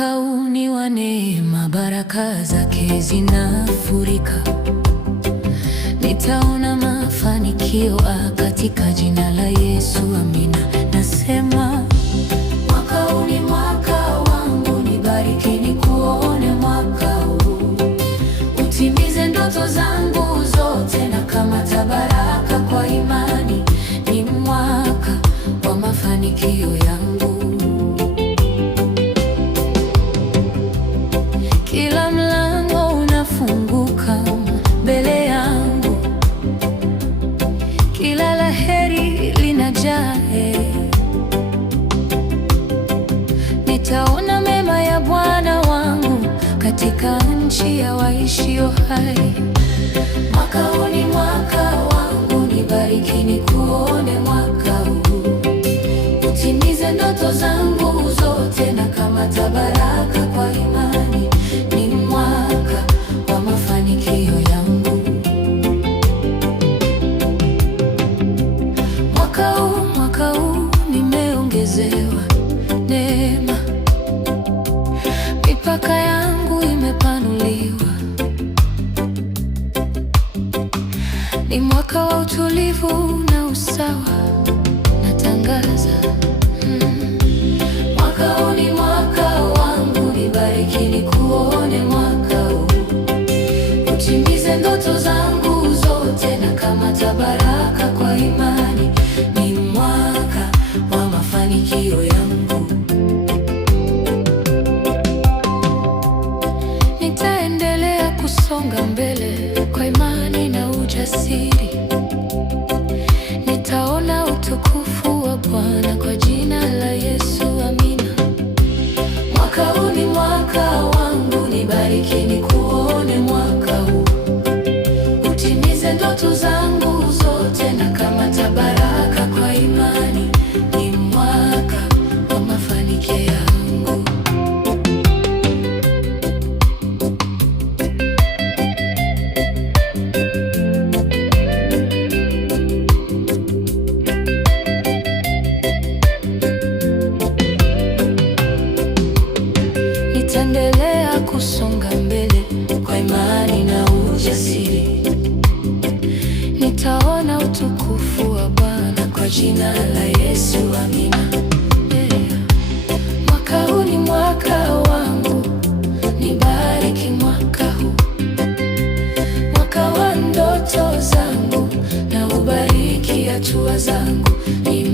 Mwaka huu ni wa neema, baraka zake zinafurika. Nitaona mafanikio katika jina la Yesu, amina. Nasema mwaka huu ni mwaka wangu, nibariki nikuone mwaka huu, utimize ndoto zangu zote na kamata baraka kwa imani. Ni mwaka wa mafanikio yangu. Kila mlango unafunguka mbele yangu, kila laheri linajaa. Nitaona mema ya Bwana wangu katika nchi ya waishio hai. Mwaka huu ni mwaka wangu, nibariki nikuone mwaka huu, utimize ndoto zangu zote na kamata baraka kwa imani. Ni mwaka wa mafanikio yangu. Mwaka huu nimeongezewa neema, mipaka yangu imepanuliwa. Ni mwaka wa utulivu na usawa, natangaza. Mwaka huu ni mwaka wangu, nibariki nikuone mwaka huu, utimize ndoto zangu zote na kamata baraka kwa imani. Ni mwaka wa mafanikio yangu. Nitaendelea kusonga mbele kwa imani na ujasiri. Nitaona utukufu wa Bwana kwa jina la Yesu, amina. Mwaka huu ni mwaka wangu, nibariki nikuone mwaka huu, utimize ndoto zangu zote na kamata baraka kwa imani. Ni mwaka wa mafanikio yangu. Nitaendelea kusonga mbele kwa imani na ujasiri. Nitaona utukufu wa Bwana kwa jina la Yesu, amina. Mwaka huu ni mwaka wangu, nibariki mwaka huu, mwaka wa ndoto zangu na ubariki hatua zangu. Ni